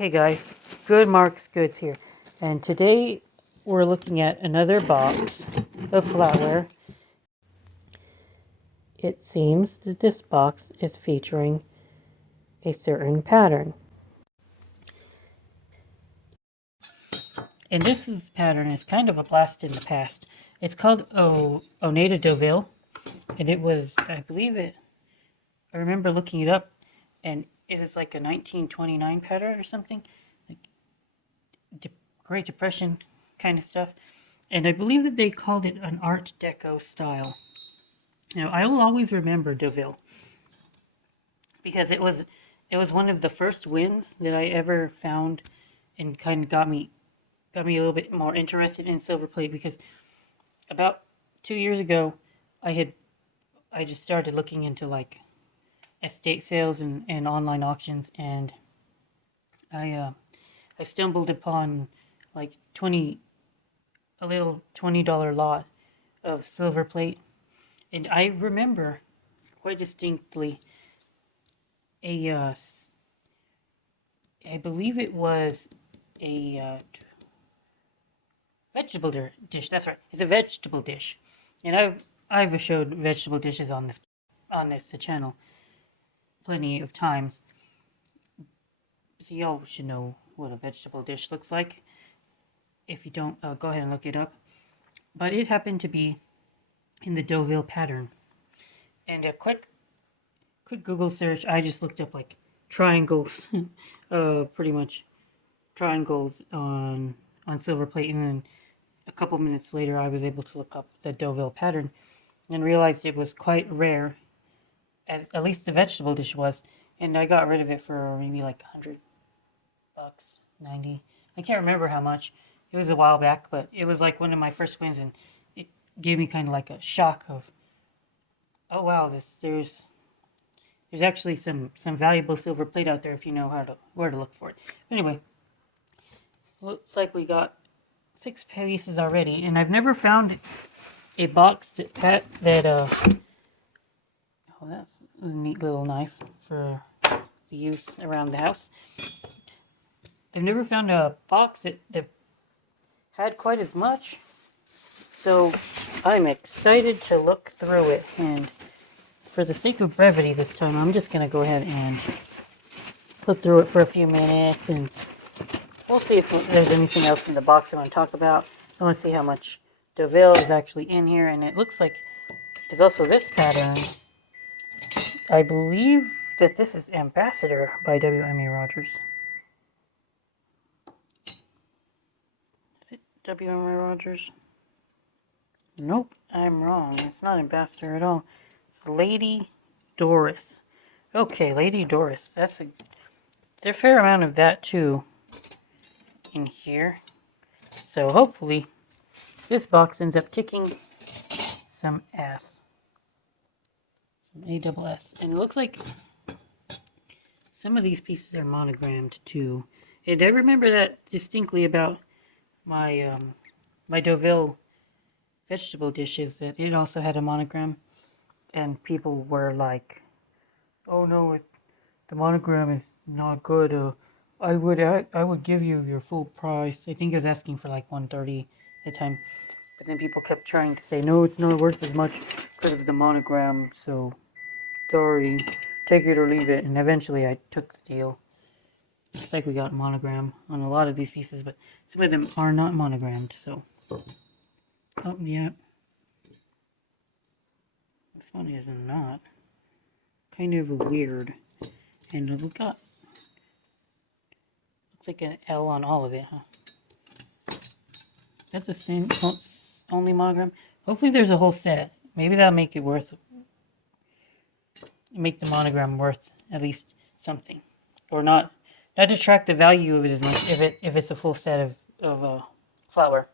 Hey guys, Good Marks Goods here, and today we're looking at another box of flatware. It seems that this box is featuring a certain pattern. And pattern is kind of a blast in the past. It's called Oneida Deauville, and it was, I remember looking it up, and it was like a 1929 pattern or something, like Great Depression kind of stuff. And I believe that they called it an Art Deco style. Now, I will always remember Deauville because it was one of the first wins that I ever found, and kind of got me a little bit more interested in silver plate, because about 2 years ago I just started looking into like estate sales and online auctions, and I stumbled upon like a little $20 lot of silver plate, and I remember quite distinctly a I believe it was a vegetable dish. That's right. It's a vegetable dish, and I've showed vegetable dishes on this channel plenty of times. So y'all should know what a vegetable dish looks like. If you don't, go ahead and look it up. But it happened to be in the Deauville pattern, and a quick Google search, I just looked up like triangles, pretty much triangles on silver plate, and then a couple minutes later I was able to look up the Deauville pattern and realized it was quite rare, at least the vegetable dish was, and I got rid of it for maybe like $100, 90. I can't remember how much. It was a while back, but it was like one of my first wins, and it gave me kind of like a shock of, oh wow, there's actually some valuable silver plate out there if you know where to look for it. Anyway, looks like we got 6 pieces already, and I've never found a box that oh, that's a neat little knife for the use around the house. I've never found a box that had quite as much, so I'm excited to look through it, and for the sake of brevity this time, I'm just going to go ahead and look through it for a few minutes, and we'll see if there's anything else in the box I want to talk about. I want to see how much Deauville is actually in here, and it looks like there's also this pattern. I believe that this is Ambassador by W.M.A. Rogers. Is it W.M.A. Rogers? Nope, I'm wrong. It's not Ambassador at all. It's Lady Doris. Okay, Lady Doris. There's a fair amount of that too in here. So hopefully this box ends up kicking some ass. Some ASS. And it looks like some of these pieces are monogrammed too. And I remember that distinctly about my my Deauville vegetable dishes, that it also had a monogram, and people were like, "Oh no, the monogram is not good. I would give you your full price." I think I was asking for like 130 at the time, but then people kept trying to say, "No, it's not worth as much because of the monogram. So sorry, take it or leave it." And eventually, I took the deal. Looks like we got monogram on a lot of these pieces, but some of them are not monogrammed. So, oh yeah, this one is not. Kind of weird, and we got. Looks like an L on all of it, huh? That's the same, only monogram. Hopefully there's a whole set. Maybe that'll make it make the monogram worth at least something. Or not detract the value of it as much if it's a full set of flatware.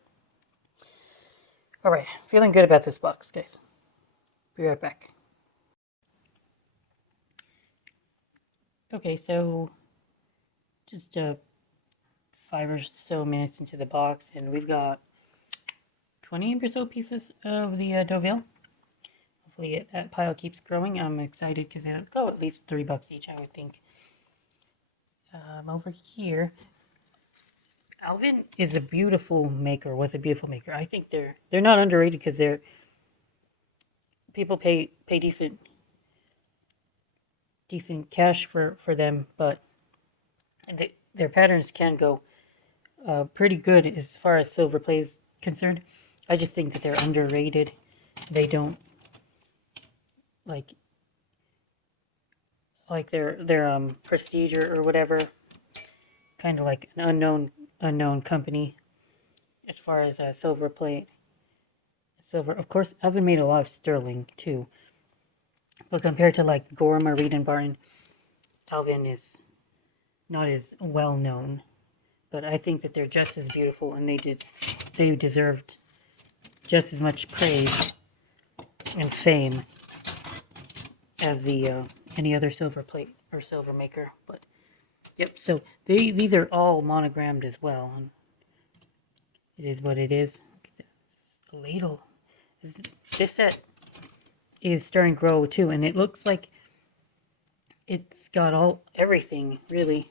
Alright, feeling good about this box, guys. Be right back. Okay, so just 5 or so minutes into the box, and we've got 20 or so pieces of the Deauville. Hopefully that pile keeps growing. I'm excited because it'll go at least $3 each, I would think. Over here, Alvin is a beautiful maker. Was a beautiful maker. I think they're not underrated because they're people pay decent cash for them, but their patterns can go pretty good as far as silver plate is concerned. I just think that they're underrated. They don't like their prestige or whatever, kind of like an unknown company as far as silver plate. Silver, of course, Alvin made a lot of sterling too, but compared to like Gorham or Reed and Barton, Alvin is not as well known. But I think that they're just as beautiful, and they deserved just as much praise and fame as the any other silver plate or silver maker. But yep, so these are all monogrammed as well. And it is what it is. The ladle. This set is starting to grow too, and it looks like it's got everything really.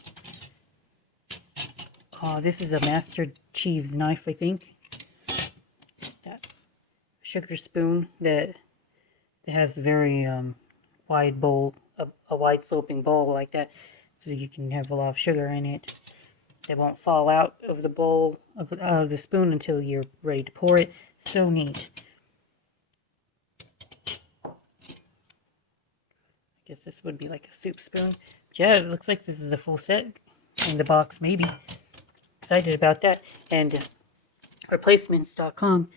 This is a master cheese knife, I think. That sugar spoon that has a very wide bowl, a wide sloping bowl like that, so you can have a lot of sugar in it. It won't fall out of the bowl, out of the spoon until you're ready to pour it. So neat. I guess this would be like a soup spoon. But yeah, it looks like this is a full set in the box, maybe. Excited about that. And replacements.com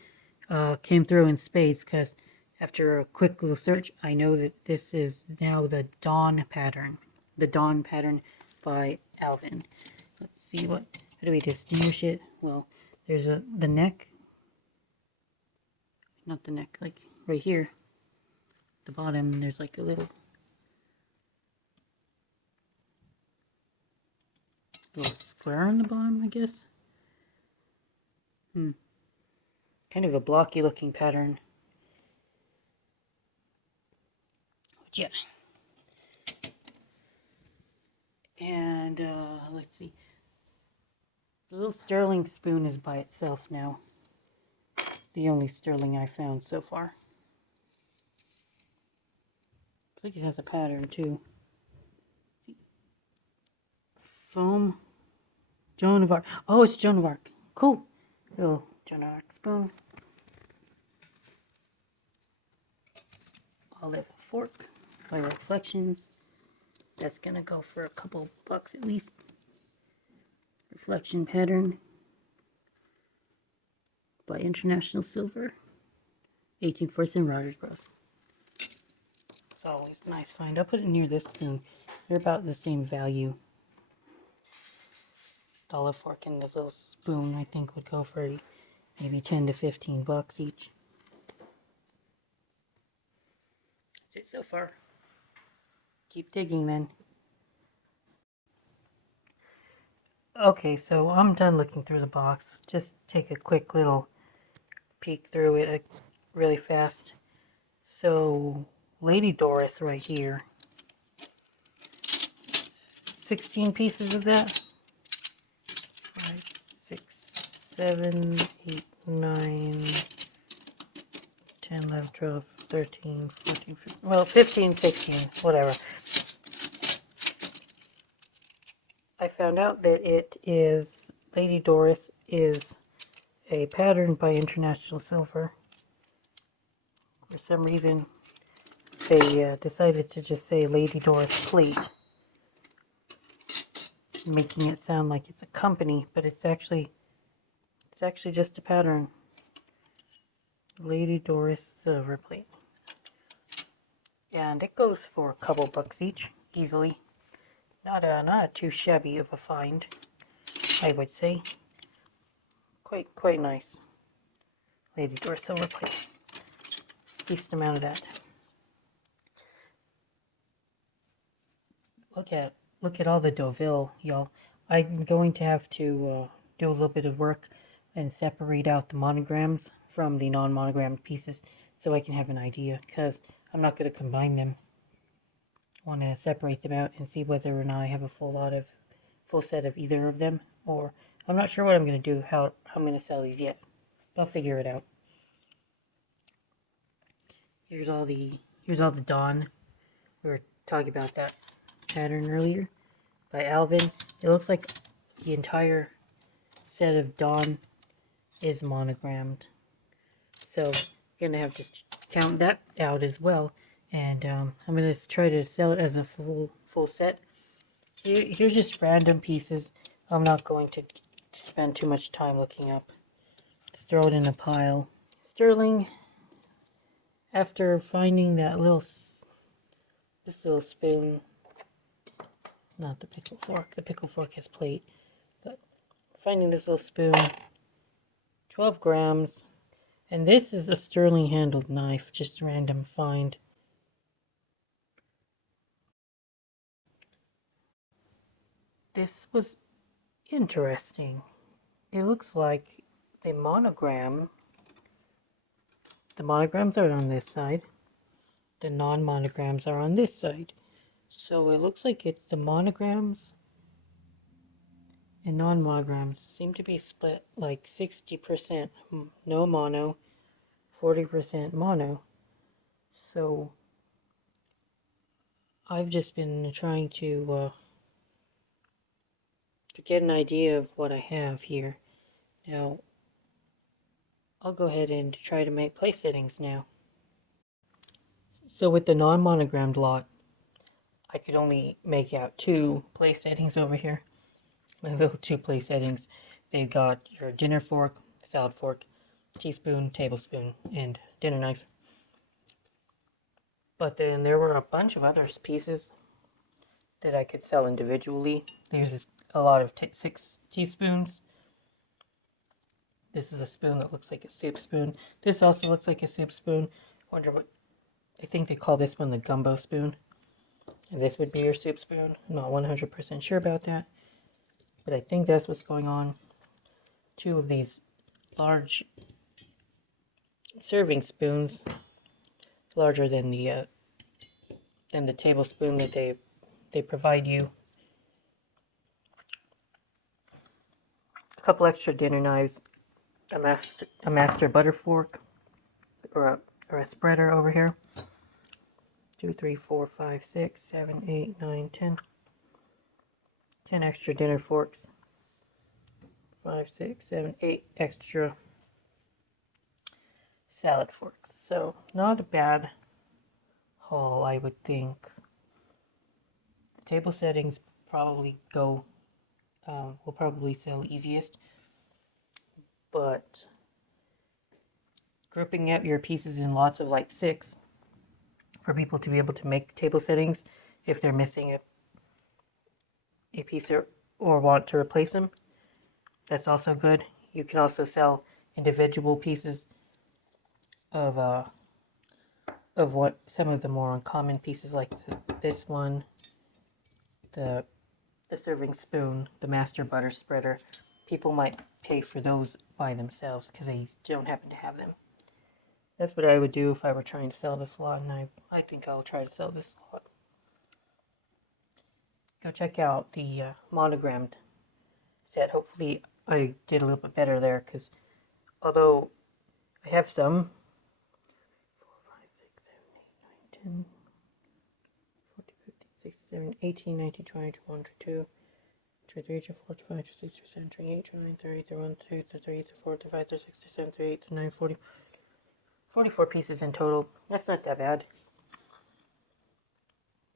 came through in spades because after a quick little search, I know that this is now the Dawn pattern. The Dawn pattern by Alvin. Let's see how do we distinguish it? Well, there's the neck. Not the neck, like right here. The bottom, there's like a little square on the bottom, I guess. Kind of a blocky looking pattern. But yeah. And let's see. The little sterling spoon is by itself now. The only sterling I found so far. Looks like it has a pattern too. Foam. Joan of Arc. Oh, it's Joan of Arc. Cool. Little Joan of Arc spoon. Olive fork by Reflections. That's gonna go for a couple bucks at least. Reflection pattern by International Silver. 18/4 and Rogers Bros. It's always a nice find. I'll put it near this spoon. They're about the same value. The olive fork and the little spoon, I think, would go for maybe 10 to 15 bucks each. That's it so far. Keep digging then. Okay, so I'm done looking through the box. Just take a quick little peek through it really fast. So, Lady Doris right here. 16 pieces of that. 5, 6, 7, 8, 9, 10, 11, 12, 13, 14, 15, well, 15, 16, whatever. I found out that Lady Doris is a pattern by International Silver. For some reason, they decided to just say Lady Doris Plate, making it sound like it's a company, but it's actually just a pattern. Lady Doris Silver Plate. And it goes for a couple bucks each, easily. Not too shabby of a find, I would say. Quite nice. Lady Doris Silver Plate. Decent amount of that. Look at all the Deauville, y'all. I'm going to have to do a little bit of work and separate out the monograms from the non-monogrammed pieces so I can have an idea, because I'm not going to combine them. I want to separate them out and see whether or not I have a full lot of full set of either of them, or I'm not sure what I'm going to do, how I'm going to sell these yet. I'll figure it out. Here's all the Dawn. We were talking about that pattern earlier by Alvin. It looks like the entire set of Dawn is monogrammed. So I'm going to have to count that out as well. And I'm going to try to sell it as a full set. Here's just random pieces. I'm not going to spend too much time looking up. Just throw it in a pile. Sterling, after finding that this little spoon, not the pickle fork. The pickle fork has plate. But finding this little spoon, 12 grams. And this is a sterling handled knife, just random find. This was interesting. It looks like the monograms are on this side. The non-monograms are on this side. So it looks like it's the monograms and non-monograms seem to be split like 60% no mono, 40% mono. So I've just been trying to get an idea of what I have here. Now, I'll go ahead and try to make place settings now. So with the non-monogrammed lot, I could only make out 2 place settings over here. My little 2 place settings. They've got your dinner fork, salad fork, teaspoon, tablespoon, and dinner knife. But then there were a bunch of other pieces that I could sell individually. There's a lot of 6 teaspoons. This is a spoon that looks like a soup spoon. This also looks like a soup spoon. Wonder what, I think they call this one the gumbo spoon. And this would be your soup spoon. I'm not 100% sure about that. But I think that's what's going on. 2 of these large serving spoons, larger than the tablespoon that they provide you. A couple extra dinner knives, a master butter fork, or a spreader over here. 2, 3, 4, 5, 6, 7, 8, 9, 10. 10 extra dinner forks. 5, 6, 7, 8 extra salad forks. So not a bad haul, I would think. The table settings probably will probably sell easiest, but grouping up your pieces in lots of like 6 for people to be able to make table settings if they're missing a piece or want to replace them, that's also good. You can also sell individual pieces of what some of the more uncommon pieces, like this one, the serving spoon, the master butter spreader. People might pay for those by themselves because they don't happen to have them. That's what I would do if I were trying to sell this lot, and I think I'll try to sell this lot. Go check out the monogrammed set. Hopefully I did a little bit better there, because although I have some 4, 5, 6, 7, 8, 9, 10, 40, 50, 60, 70, 18, 19, 20, 21, 22, 23, 24, 25, 26, 27, 28, 29, 30, 31, 32, 33, 34, 35, 36, 37, 38, 39, 40. 44 pieces in total. That's not that bad.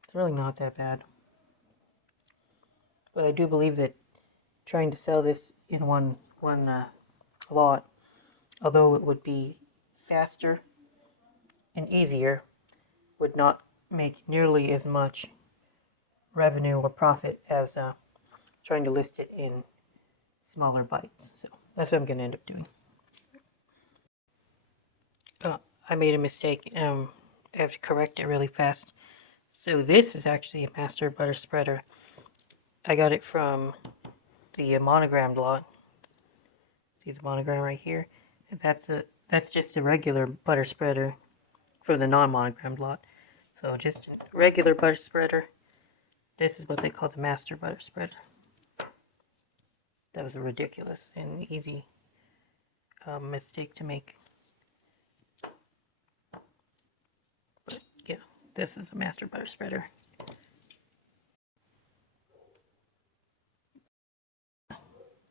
It's really not that bad. But I do believe that trying to sell this in one lot, although it would be faster and easier, would not make nearly as much revenue or profit as trying to list it in smaller bites. So that's what I'm going to end up doing. I made a mistake. I have to correct it really fast. So this is actually a master butter spreader. I got it from the monogrammed lot. See the monogram right here? And that's just a regular butter spreader for the non-monogrammed lot. So just a regular butter spreader. This is what they call the master butter spreader. That was a ridiculous and easy mistake to make. But yeah, this is a master butter spreader.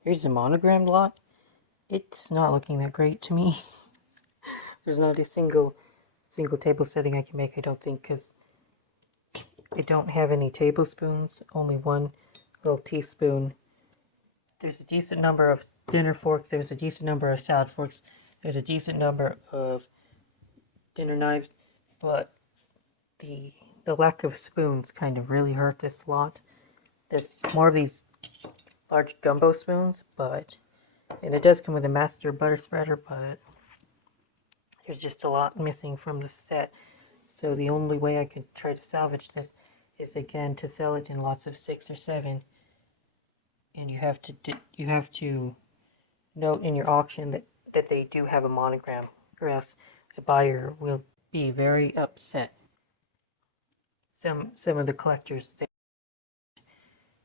Here's the monogrammed lot. It's not looking that great to me. There's not a single table setting I can make, I don't think, because I don't have any tablespoons, only one little teaspoon. There's a decent number of dinner forks, there's a decent number of salad forks, there's a decent number of dinner knives, but the lack of spoons kind of really hurt this lot. There's more of these large gumbo spoons, and it does come with a master butter spreader, but there's just a lot missing from the set. So the only way I could try to salvage this is again to sell it in lots of 6 or 7, and you have to note in your auction that they do have a monogram, or else a buyer will be very upset. Some of the collectors, they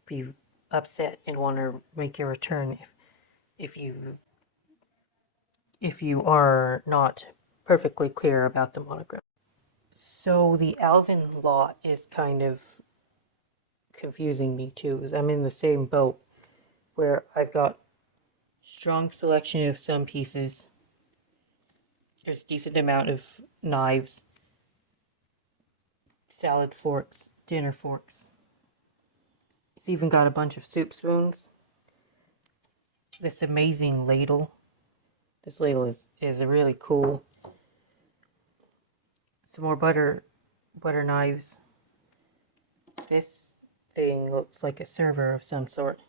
be upset and want to make a return if you are not perfectly clear about the monogram. So the Alvin lot is kind of confusing me too, because I'm in the same boat where I've got strong selection of some pieces. There's a decent amount of knives, salad forks, dinner forks. It's even got a bunch of soup spoons. This amazing ladle. This ladle is really cool. Some more butter knives. This thing looks like a server of some sort.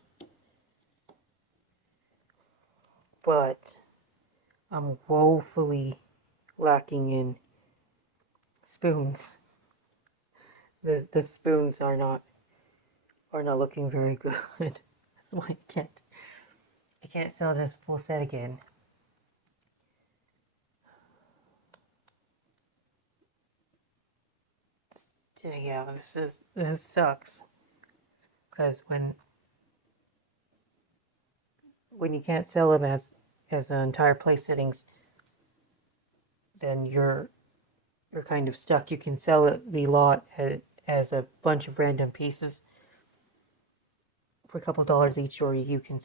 But I'm woefully lacking in spoons. The spoons are not looking very good. That's why I can't sell this full set again. Yeah, this sucks, because when you can't sell them as entire place settings, then you're kind of stuck. You can sell the lot as a bunch of random pieces for a couple dollars each, or you can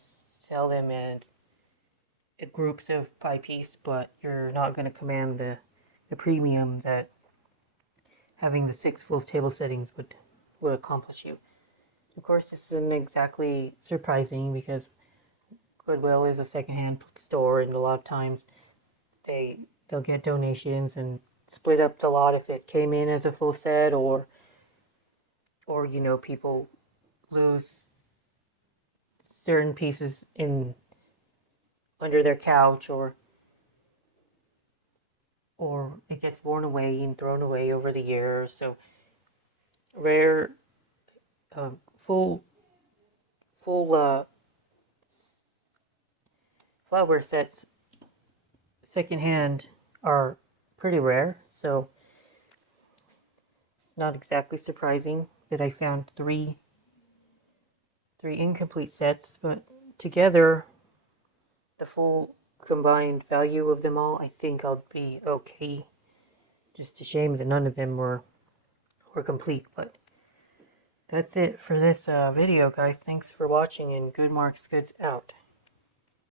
sell them as groups of by piece, but you're not going to command the premium that having the 6 full table settings would accomplish you. Of course, this isn't exactly surprising, because Goodwill is a secondhand store, and a lot of times they'll get donations and split up the lot if it came in as a full set, or people lose certain pieces in under their couch, or it gets worn away and thrown away over the years. So rare full Flatware sets secondhand are pretty rare, so it's not exactly surprising that I found three incomplete sets, but together, the full combined value of them all, I think I'll be okay. Just a shame that none of them were complete, but that's it for this video, guys. Thanks for watching, and Good Marks Goods out.